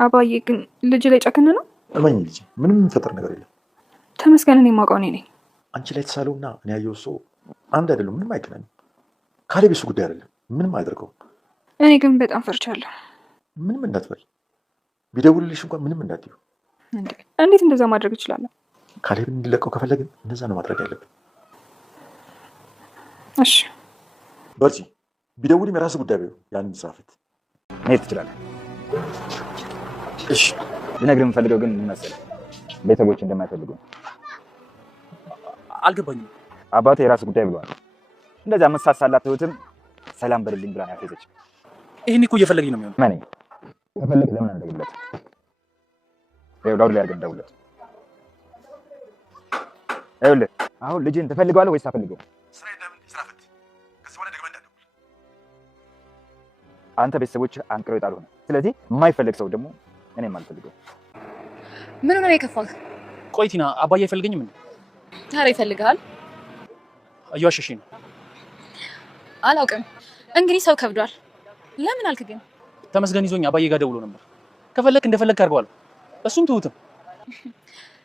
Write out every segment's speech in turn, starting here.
አባዬ ግን ልጅ ላይ ጨክን ነው። እመኝ ልጅ ምንም የሚፈጠር ነገር የለም። ተመስገንን የማውቀው እኔ ነኝ። አንቺ ላይ የተሳለውና እኔ ያየው ሰው አንድ አይደለም። ምንም አይገናኝም። ካሌብ የሱ ጉዳይ አይደለም። ምንም አያደርገውም። እኔ ግን በጣም ፈርቻለሁ። ምንም እንዳትፈሪ። ቢደውልልሽ እንኳን ምንም እንዳትዩ። እንዴት እንደዛ ማድረግ እችላለሁ? ካሌብን እንዲለቀው ከፈለግን እንደዛ ነው ማድረግ ያለብን። እሺ በርቺ። ቢደውልም የራስ ጉዳይ ቢሆን ያንን ጻፈት መሄድ ትችላለህ። እሺ ልነግርህ የምፈልገው ግን ምን መሰለህ፣ ቤተሰቦች እንደማይፈልጉ። አልገባኝም። አባቴ የራስ ጉዳይ ብለዋል። እንደዛ መሳሳላት እህትም ሰላም በልልኝ ብላ ነው ያፈዘች። ይሄን እኮ እየፈለገኝ ነው የሚሆነው። ማን ከፈለክ ለምን አንደግለት? ይኸው ዳውድ ላይ አድርገን ደውለት። ይኸውልህ አሁን ልጅን ትፈልገዋለህ ወይስ አትፈልገውም? አንተ ቤተሰቦች አንቅረው ይጣሉ ነው። ስለዚህ የማይፈልግ ሰው ደግሞ እኔም አልፈልገውም። ምን ነው የከፋህ? ቆይ ቲና፣ አባዬ አይፈልገኝም እንዴ? ታዲያ ይፈልጋል። እየዋሸሽኝ ነው። አላውቅም። እንግዲህ ሰው ከብዷል። ለምን አልክ ግን? ተመስገን ይዞኝ አባዬ ጋር ደውሎ ነበር። ከፈለክ እንደፈለክ አድርገዋለሁ። እሱም ትሁትም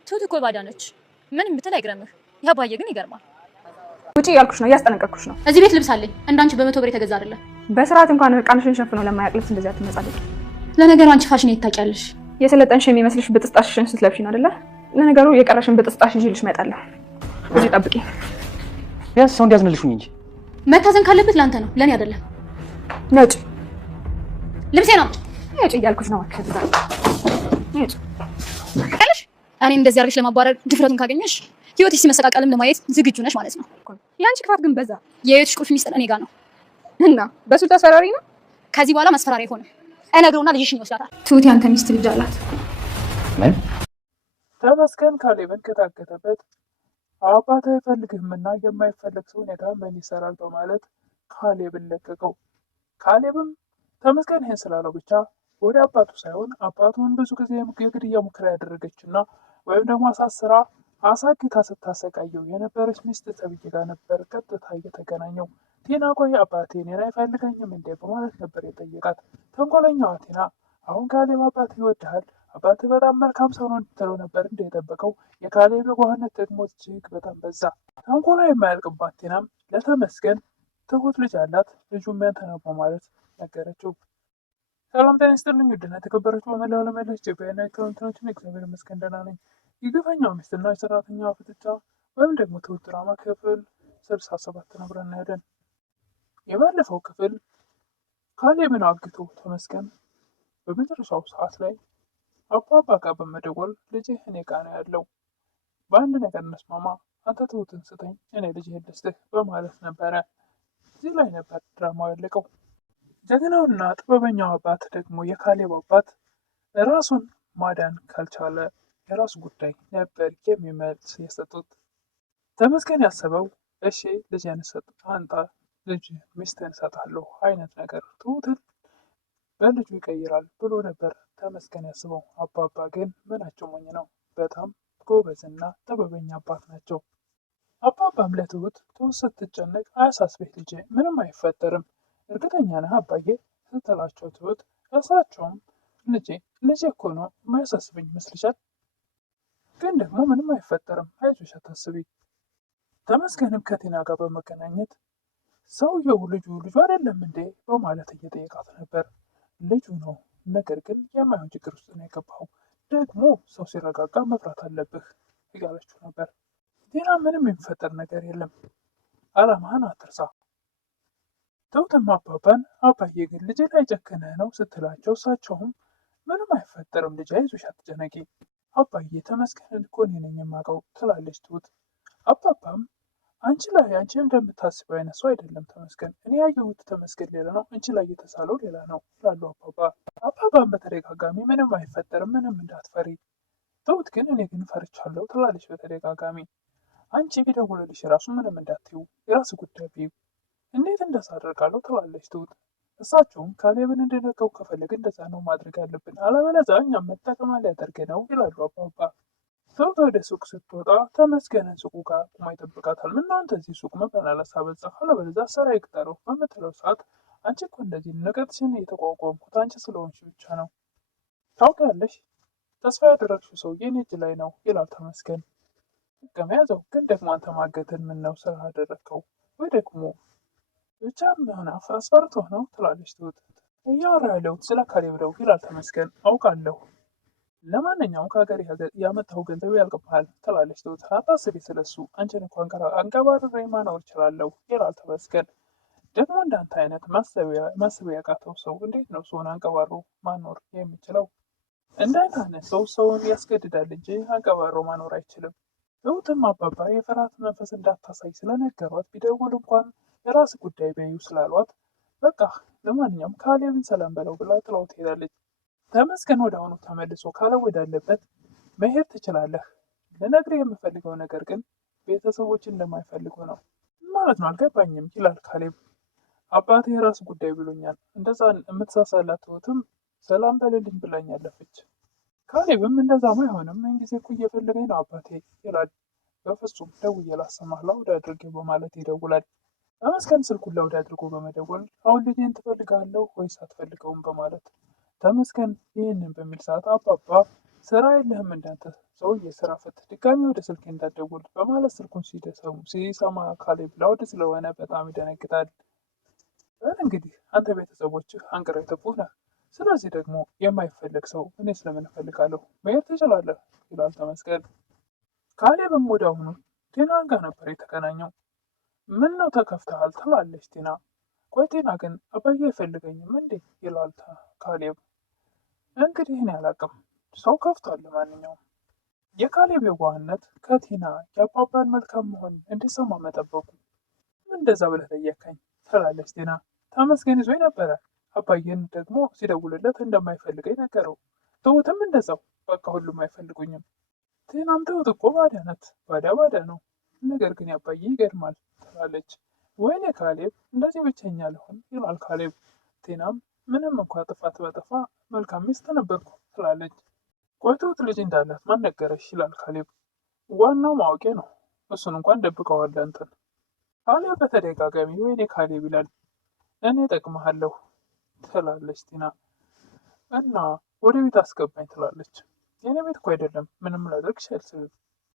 ትሁት እኮ ባዳ ነች። ምንም ብትል አይገርምህ። የአባዬ ግን ይገርማል። ውጪ እያልኩሽ ነው፣ እያስጠነቀቅኩሽ ነው። እዚህ ቤት ልብስ አለኝ። እንዳንቺ በ100 ብር የተገዛ አይደለም። በስርዓት እንኳን እርቃንሽን ሸፍነው ለማያውቅ ልብስ እንደዚህ አትመጻደቂ። ለነገሩ አንቺ ፋሽን ታውቂያለሽ። የሰለጠንሽ የሚመስልሽ ብጥስጣሽን ስትለብሺ ነው አይደለ? ለነገሩ የቀረሽን ብጥስጣሽ ይዤልሽ እመጣለሁ። እዚህ ጠብቂ። ቢያንስ ሰው እንዲያዝንልሽኝ እንጂ መታዘን ካለበት ላንተ ነው፣ ለኔ አይደለም። ነጭ ልብሴ ነው ነጭ እያልኩሽ ነው። አከዛ ነጭ ካለሽ እኔ እንደዚህ አድርገሽ ለማባረር ድፍረቱን ካገኘሽ ህይወትሽ ሲመሰቃቀልም ለማየት ዝግጁ ነሽ ማለት ነው። ያንቺ ክፋት ግን በዛ። የህይወትሽ ቁልፍ ሚስጥር እኔ ጋር ነው እና በሱ ተሰራሪ ነው። ከዚህ በኋላ መስፈራሪ አይሆንም። እነግረውና ልጅሽን ይወስዳታል። ትሁት ያንተ ሚስት ልጅ አላት። ምን? ተመስገን ካሌብን ከታገተበት አባቴ አይፈልግህምና የማይፈልግ ሰው እኔ ጋር ምን ይሰራል በማለት ካሌብን ለቀቀው። ካሌብም ተመስገን ይሄን ስላለው ብቻ ወደ አባቱ ሳይሆን አባቱን ብዙ ጊዜ የግድያ ሙከራ ያደረገችና ወይም ደግሞ አሳስራ አሳግታ ስታሰቃየው የነበረች ሚስት ተብዬ ጋር ነበር ቀጥታ እየተገናኘው። ቲና ቆይ አባቴ እኔን አይፈልገኝም እንዴ በማለት ነበር የጠየቃት። ተንኮለኛዋ ቲና አሁን ካሌብ አባቴ ይወድሃል፣ አባቴ በጣም መልካም ሰው ነው እንድትለው ነበር እንደ የጠበቀው። የካሌብ የዋህነት ደግሞ እጅግ በጣም በዛ። ተንኮሏ የማያልቅባት ቲናም ለተመስገን ትሁት ልጅ አላት፣ ልጁም ያንተ ነው በማለት ነገረችው። ሰላም ጤና ይስጥልኝ ውድና የተከበራችሁ በመላው ዓለም ያላችሁ ኢትዮጵያውያን ኢትዮጵያውያን፣ እግዚአብሔር ይመስገን ደህና ነኝ። የግፈኛው ሚስትና የሰራተኛዋ ፍጥጫ ወይም ደግሞ ትሁት ድራማ ክፍል 67 አብረን እናያለን። የባለፈው ክፍል ካሌብን አግቶ ተመስገን በመጨረሻው ሰዓት ላይ አባባ ጋር በመደወል ልጅህ እኔ ጋር ነው ያለው፣ በአንድ ነገር እንስማማ፣ አንተ ትሁትን ስጠኝ፣ እኔ ልጅህን ልስጥህ በማለት ነበረ። እዚህ ላይ ነበር ድራማው ያለቀው። ጀግናውና ጥበበኛው አባት ደግሞ የካሌብ አባት ራሱን ማዳን ካልቻለ የራሱ ጉዳይ ነበር የሚመልስ የሰጡት። ተመስገን ያሰበው እሺ ልጅህን ሰጥ አንተ ልጅ ሚስትህን እሰጥሃለሁ አይነት ነገር ትሁትን በልጁ ይቀይራል ብሎ ነበር ተመስገን ያስበው። አባባ ግን ምናቸው ሞኝ ነው፣ በጣም ጎበዝና ጥበበኛ አባት ናቸው። አባባም ለትሁት ትሁት ስትጨነቅ አያሳስብህ ልጄ፣ ምንም አይፈጠርም፣ እርግጠኛ ነህ አባዬ ስትላቸው ትሁት እሳቸውም ልጄ እኮ ነው የማያሳስበኝ ይመስልሻል? ግን ደግሞ ምንም አይፈጠርም፣ አይዞሽ አታስቢ። ተመስገንም ከቲና ጋር በመገናኘት ሰውየው ልጁ አይደለም እንዴ በማለት እየጠየቃት ነበር። ልጁ ነው፣ ነገር ግን የማይሆን ችግር ውስጥ ነው የገባው፣ ደግሞ ሰው ሲረጋጋ መፍራት አለብህ እያለችው ነበር። ቲና ምንም የሚፈጠር ነገር የለም፣ አላማህን አትርሳ። ትሁትም አባባን አባዬ ግን ልጄ ላይ ጨክነህ ነው ስትላቸው እሳቸውም ምንም አይፈጠርም ልጄ አይዞሽ አትጨነቂ፣ አባዬ ተመስገንን እኮ እኔ ነኝ የማውቀው ትላለች ትሁት። አባባም አንቺ እንደምታስበው አይነት ሰው አይደለም ተመስገን፣ እኔ ያየሁት ተመስገን ሌላ ነው፣ አንቺ ላይ የተሳለው ሌላ ነው ላሉ አባባም በተደጋጋሚ ምንም አይፈጠርም፣ ምንም እንዳትፈሪ፣ ትሁት ግን እኔ ግን ፈርቻለሁ ትላለች በተደጋጋሚ። አንቺ ቢደውልልሽ ራሱ ምንም እንዳትዩ፣ የራስ ጉዳይ ቢዩ፣ እንዴት እንደዛ አደርጋለሁ ትላለች ትሁት። እሳቸውም ካሌብን እንድንለቀው ከፈለግ እንደዛ ነው ማድረግ ያለብን፣ አለበለዚያ እኛም መጠቀማ ሊያደርግ ነው ይላሉ አባባ። ትሁት ወደ ሱቅ ስትወጣ ተመስገንን ሱቁ ጋር ቁማ ይጠብቃታል። ምነው አንተ እዚህ ሱቅ መመላለስ አበዛህ፣ አለበለዚያ ስራ ይቅጠረው በምትለው ሰዓት አንቺ እኮ እንደዚህ ንቀትሽን የተቋቋምኩት አንቺ ስለሆንሽ ብቻ ነው ታውቂያለሽ፣ ተስፋ ያደረግሽው ሰው የኔ እጅ ላይ ነው ይላል ተመስገን። ጥቅም ያዘው ግን ደግሞ አንተ ማገትን ምን ነው ስራ አደረግከው ወይ ደግሞ ብቻም ሆነ አስፈርቶ ነው ትላለች ትሁት። እያወራ ያለሁት ስለ ካሌብ ነው ይላል ተመስገን። አውቃለሁ፣ ለማንኛውም ከሀገር ያመጣው ገንዘብ ያልቅብሃል ትላለች ትሁት። አታስቢ ስለሱ፣ አንቺን እንኳን አንቀባርሬ ማኖር እችላለሁ ይላል ተመስገን። ደግሞ እንዳንተ አይነት ማሰቢያ ያቃተው ሰው እንዴት ነው ሰውን አንቀባሮ ማኖር የሚችለው? እንዳንተ አይነት ሰው ሰውን ያስገድዳል እንጂ አንቀባሮ ማኖር አይችልም። ትሁትም አባባ የፍርሃት መንፈስ እንዳታሳይ ስለነገሯት ቢደውል እንኳን የራስ ጉዳይ በዩ ስላሏት በቃ ለማንኛውም ካሌብን ሰላም በለው ብላ ጥላው ትሄዳለች። ተመስገን ወደ አሁኑ ተመልሶ ካሌብ ወዳለበት መሄድ ትችላለህ፣ ልነግርህ የምፈልገው ነገር ግን ቤተሰቦች እንደማይፈልጉ ነው ማለት ነው። አልገባኝም ይላል ካሌብ። አባቴ የራስ ጉዳይ ብሎኛል፣ እንደዛ የምትሳሳላት ትሁትም ሰላም በልልኝ ብላኝ ያለፈች። ካሌብም እንደዛም አይሆንም፣ ምን ጊዜ እኮ እየፈለገኝ ነው አባቴ ይላል። በፍጹም ደውዬ ላሰማህ ላውድ አድርጌው በማለት ይደውላል። ተመስገን ስልኩን ላውድ አድርጎ በመደወል አሁን ልጄን ትፈልጋለሁ ወይስ አትፈልገውም በማለት ተመስገን ይህንን በሚል ሰዓት አባባ ስራ የለህም እንዳንተ ሰውዬ ስራ ፈት፣ ድጋሚ ወደ ስልክ እንዳትደውል በማለት ስልኩን ሲሰማ ካሌብ ላውድ ስለሆነ በጣም ይደነግጣል። እንግዲህ አንተ ቤተሰቦችህ አንቅረው የተፉህ ነህ፣ ስለዚህ ደግሞ የማይፈለግ ሰው እኔ ስለምን እፈልጋለሁ፣ መሄድ ትችላለህ ይላል ተመስገን። ካሌብም ወደ አሁኑ ቴናን ጋር ነበር የተገናኘው። ምን ነው ተከፍተሃል ትላለች ቴና። ቆይ ቴና ግን አባዬ አይፈልገኝም እንዴ ይላል ካሌብ። እንግዲህ እኔ አላቅም፣ ሰው ከፍቷል። ለማንኛውም የካሌብ የዋህነት ከቴና የአባባን መልካም መሆን እንዲሰማ መጠበቁ ምን እንደዛ ብለህ ጠየቀኝ ትላለች ቴና። ተመስገን ይዞኝ ነበረ፣ አባዬን ደግሞ ሲደውልለት እንደማይፈልገኝ ነገረው። ትሁትም እንደዛው፣ በቃ ሁሉም አይፈልጉኝም። ቴናም ትሁት እኮ ባዳ ናት፣ ባዳ ነው፣ ነገር ግን ያባዬ ይገድማል ትላለች። ወይኔ ካሌብ እንደዚህ ብቸኛ ልሆን ይላል ካሌብ። ቴናም ምንም እንኳ ጥፋት በጠፋ መልካም ሚስት ነበርኩ ትላለች። ቆይ ትሁት ልጅ እንዳላት ማን ነገረሽ ይላል ካሌብ። ዋናው ማወቄ ነው፣ እሱን እንኳን ደብቀዋለሁ አንተን። ካሌብ በተደጋጋሚ ወይኔ ካሌብ ይላል። እኔ እጠቅምሃለሁ ትላለች ቲና። እና ወደ ቤት አስገባኝ ትላለች። የኔ ቤት እኮ አይደለም፣ ምንም ላደርግ አልችልም።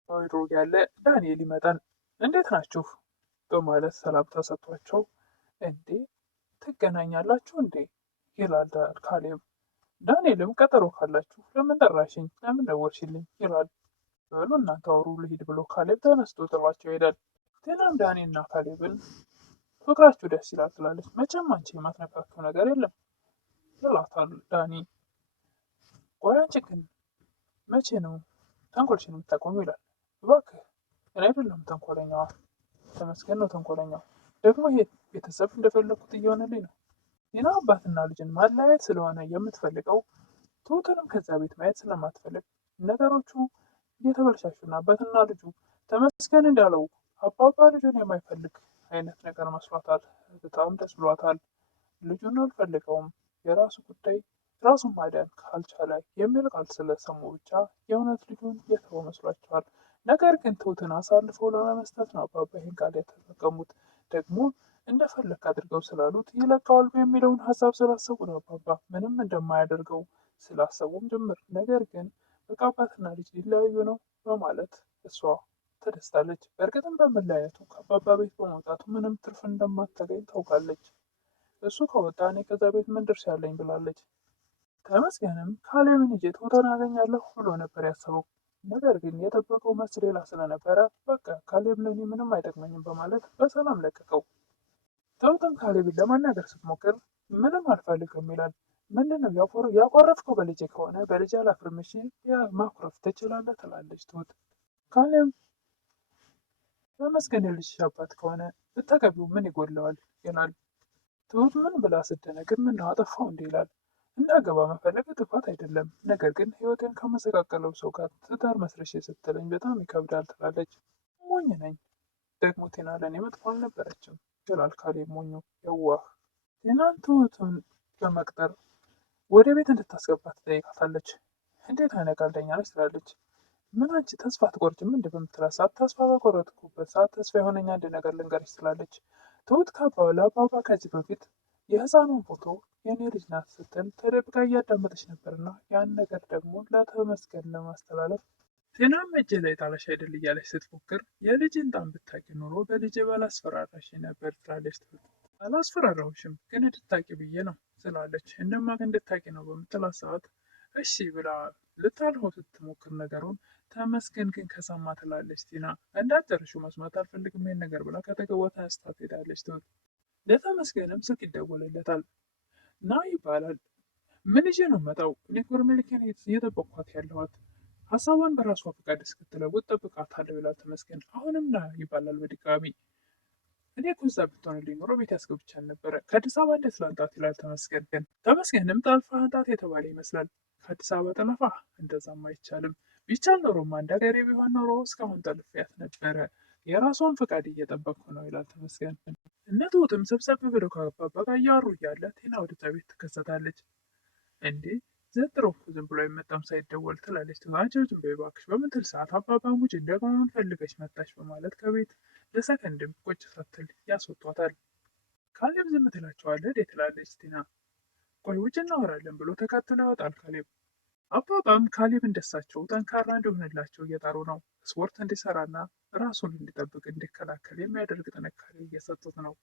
በድሮ ያለ ዳንኤል ይመጣል። እንዴት ናችሁ በማለት ሰላምታ ሰጥቷቸው እንዴ ትገናኛላችሁ እንዴ ይላል ካሌብ። ዳንኤልም ቀጠሮ ካላችሁ ለምን ጠራሽኝ፣ ለምን ደወልሽልኝ ይላል። በሉ እናንተ አውሩ ልሂድ ብሎ ካሌብ ተነስቶ ጥሏቸው ይሄዳል። ቴናም ዳንኤልና ካሌብን ፍቅራችሁ ደስ ይላል ትላለች። መቼም አንቺ የማትነካከው ነገር የለም ይላታል ዳኒ። ቆይ አንቺ ግን መቼ ነው ተንኮልሽን የምታቆሙ ይላል። እባክህ እኔ አይደለም ተንኮለኛዋ፣ ተመስገን ነው ተንኮለኛው። ደግሞ ይሄ ቤተሰብ እንደፈለግኩት እየሆነልኝ ነው። ቲና አባትና ልጅን ማለያየት ስለሆነ የምትፈልገው ትሁትንም ከዛ ቤት ማየት ስለማትፈልግ ነገሮቹ እየተበለሻሹና አባትና ልጁ ተመስገን እንዳለው አባባ ልጁን የማይፈልግ አይነት ነገር መስሏታል። በጣም ደስ ብሏታል። ልጁን አልፈልገውም፣ የራሱ ጉዳይ ራሱን ማዳን ካልቻለ የሚል ቃል ስለሰሙ ብቻ የእውነት ልጁን የተወ መስሏቸዋል። ነገር ግን ትሁትን አሳልፈው ለመስጠት ነው አባባ ይህን ቃል የተጠቀሙት። ደግሞ እንደፈለግ አድርገው ስላሉት ይለቀዋል የሚለውን ሀሳብ ስላሰቡ ነው አባባ ምንም እንደማያደርገው ስላሰቡም ጭምር። ነገር ግን በቃ አባትና ልጅ ሊለያዩ ነው በማለት እሷ ተደስታለች። በእርግጥም በመለያየቱ ከአባባ ቤት በመውጣቱ ምንም ትርፍ እንደማታገኝ ታውቃለች። እሱ ከወጣ እኔ ከዛ ቤት ምን ድርሻ ያለኝ ብላለች። ተመስገንም ካሌብን ይዤ ትሁትን አገኛለሁ ብሎ ነበር ያሰበው። ነገር ግን የጠበቀው መልስ ሌላ ስለነበረ በቃ ካሌብ ለእኔ ምንም አይጠቅመኝም በማለት በሰላም ለቀቀው። ትሁትም ካሌብን ለማናገር ስትሞክር ምንም አልፈልግም ይላል። ምንድነው ያኮረፍከው? በልጄ ከሆነ በልጄ አላፍርም፣ እሺ ማኩረፍ ትችላለህ ትላለች ትሁት። ካሌብ ተመስገን የልጅ አባት ከሆነ ብታገቢው ምን ይጎድለዋል ይላል። ትሁት ምን ብላ ስትደነግጥ ምን ነው አጠፋው እንዲህ ይላል። እንዳገባ መፈለግ ጥፋት አይደለም፣ ነገር ግን ህይወቴን ከመሰቃቀለው ሰው ጋር ትዳር መስረሽ ስትለኝ በጣም ይከብዳል ትላለች። ሞኝ ነኝ፣ ደግሞ ቴና ለእኔ መጥፎ አልነበረችም ይላል ካሌብ ሞኙ የዋህ። ቴናን ትሁትን በመቅጠር ወደ ቤት እንድታስገባት ትጠይቃታለች። እንዴት አይነት ቀልደኛ ነች ትላለች። ምን አንቺ ተስፋ አትቆርጭም እንደ በምትላት ሰዓት ተስፋ በቆረጥኩበት ሰዓት ተስፋ የሆነኝ አንድ ነገር ልንገርሽ ትላለች። ትሁት ለአባባ ከዚህ በፊት የህፃኑን ፎቶ የኔ ልጅ ናት ስትል ተደብቃ እያዳመጠች ነበርና ያን ነገር ደግሞ ለተመስገን ለማስተላለፍ ቴናም እጄ ላይ ጣለሽ አይደል እያለች ስትፎክር የልጅን ጣም ብታቂ ኖሮ በልጄ ባላስፈራራሽ ነበር ትላለች። አላስፈራራሁሽም ግን እንድታቂ ብዬ ነው ስላለች እንደማቅ እንድታቂ ነው በምትላት ሰዓት እሺ ብላ ልታልሆ ስትሞክር ነገሩን ተመስገን ግን ከሰማ ትላለች ቲና እንዳጨርሽው መስማት አልፈልግም ይሄን ነገር ብላ ከተገቧ ተነስታ ትሄዳለች። ለተመስገንም ስልክ ይደወልለታል። ና ይባላል። ምን ይዤ ነው መጣው? እኔ ኮርሜልኬን እየጠበቅኳት ያለኋት ሀሳቧን በራሷ ፈቃድ እስክትለውጥ ጠብቃታለሁ ይላል ተመስገን። አሁንም ና ይባላል በድጋሚ። እኔ እኮ እዛ ብትሆንልኝ ኖሮ ቤት ያስገብቻል ነበረ ከአዲስ አበባ እንዴት ላምጣት ይላል ተመስገን። ተመስገንም ጠልፋ አንጣት የተባለ ይመስላል። ከአዲስ አበባ ጠለፋ እንደዛም አይቻልም። ቢቻል ኖሮማ እንደ ሀገሬ ቢሆን ኖሮ እስካሁን ጠልፌያት ነበረ። የራሷን ፈቃድ እየጠበቅኩ ነው ይላል ተመስገን። እነ ትሁትም ሰብሰብ ብለው ከአባባ ጋር እያወሩ እያለ ቴና ወደዛ ቤት ትከሰታለች። እንዴ ዘንድሮ እኮ ዝም ብሎ አይመጣም ሳይደወል ትላለች። አንቺ ዝም በይ እባክሽ በምትል ሰዓት አባባ ሙጭ ደግሞ ምን ፈልገሽ መጣሽ በማለት ከቤት ለሰከንድም ቁጭ ሳትል ያስወጧታል። ካሌብ ዝም ትላቸዋለህ እንዴ ትላለች ቲና። ቆይ ውጭ እናወራለን ብሎ ተከትሎ ይወጣል ካሌብ። አባባም ካሌብ እንደሳቸው ጠንካራ እንዲሆንላቸው እየጣሩ ነው። ስፖርት እንዲሰራና ራሱን እንዲጠብቅ እንዲከላከል የሚያደርግ ጥንካሬ እየሰጡት ነው።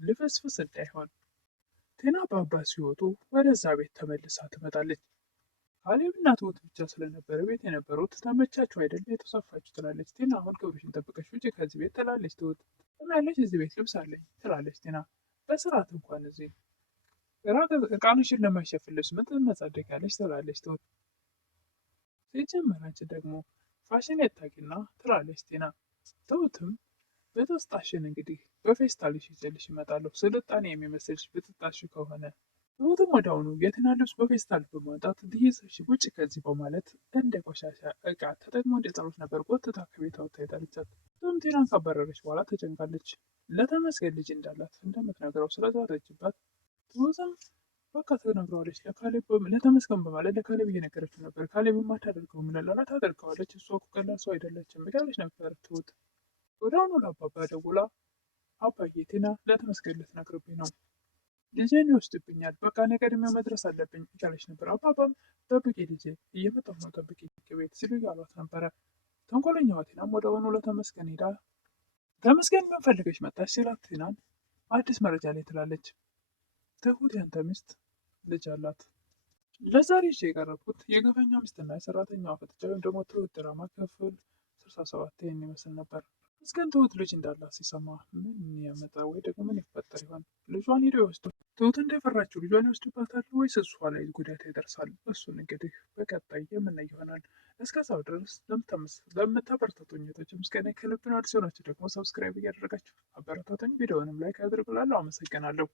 ልፍስፍስ እንዳይሆን። ቴና አባባ ሲወጡ ወደዛ ቤት ተመልሳ ትመጣለች። ካሌብና ትሁት ብቻ ስለነበረ ቤት የነበሩት ተመቻችሁ አይደል የተሰፋችሁ ትላለች ቴና። አሁን ክብርሽን ጠብቀሽ ውጭ ከዚህ ቤት ትላለች ትሁት። ያለች እዚህ ቤት ልብስ አለኝ ትላለች ቴና። በስርዓት እንኳን እዚህ እቃንሽን ለማይሸፍን ልብስ ምን ትመጻደቂያለሽ ትላለች ትሁት። ሲጀመር አንቺ ደግሞ ፋሽን የታቂና ትላለች ቴና። ትሁትም ብጥስጣሽን እንግዲህ በፌስታል ይዤልሽ እመጣለሁ ስልጣኔ የሚመስልሽ ብጥስጣሽ ከሆነ። ትሁትም ወዲያውኑ የቴና ልብስ በፌስታል በማውጣት ልይዝሽ ውጭ ከዚህ በማለት እንደ ቆሻሻ እቃ ተጠቅሞ እንደጠሩት ነበር ጎትታ ከቤት አውጥታ ሄዳለቻት። ትሁትም ቴናን ካባረረች በኋላ ተጨንቃለች። ለተመስገን ልጅ እንዳላት እንደምትነግረው ስለዛተችባት ትሁትም በቃ ትነግረዋለች ለተመስገን በማለት ለካሌብ እየነገረችው ነበር። ካሌብ የማታደርገው ምንላላ ታደርገዋለች። እሷ እኮ ቀላል ሰው አይደለችም እያለች ነበር ትሁት። ወዲያውኑ ለአባባ ደውላ አባዬ ቴና ለተመስገን ልትነግርብኝ ነው ልጄን ይወስድብኛል በቃ እኔ ቀድሜው መድረስ አለብኝ እያለች ነበር። አባባም ጠብቂ ልጄ እየመጣሁ ነው ጠብቂ ቤት ሲሉ እያሏት ነበረ። ተንኮለኛዋ ቴናም ወዲያውኑ ለተመስገን ሄዳ ተመስገን ምን ፈልገሽ መጣች ሲላት ቴናን አዲስ መረጃ ላይ ትላለች። ትሁት ያንተ ሚስት ልጅ አላት። ለዛሬ ይዤ የቀረብኩት የግፈኛ ሚስትና የሰራተኛዋ ፍጥጫ ወይም ደግሞ ትሁት ድራማ ክፍል 67 ይህን ይመስል ነበር። እስከን ትሁት ልጅ እንዳላት ሲሰማ ምን ያመጣ ወይ ደግሞ ምን ይፈጠር ይሆን? ልጇን ሄዶ ይወስዱ? ትሁት እንደፈራችው ልጇን ይወስድባታል ወይስ እሷ ላይ ጉዳት ያደርሳል? እሱን እንግዲህ በቀጣይ የምናይ ይሆናል። እስከዛው ድረስ ለምታበረታቱኝ እህቶች ምስጋና ከልብ ነው። አዲስ ሆናችሁ ደግሞ ሰብስክራይብ እያደረጋችሁ አበረታቱኝ። ቪዲዮውንም ላይክ አድርጉላለሁ። አመሰግናለሁ።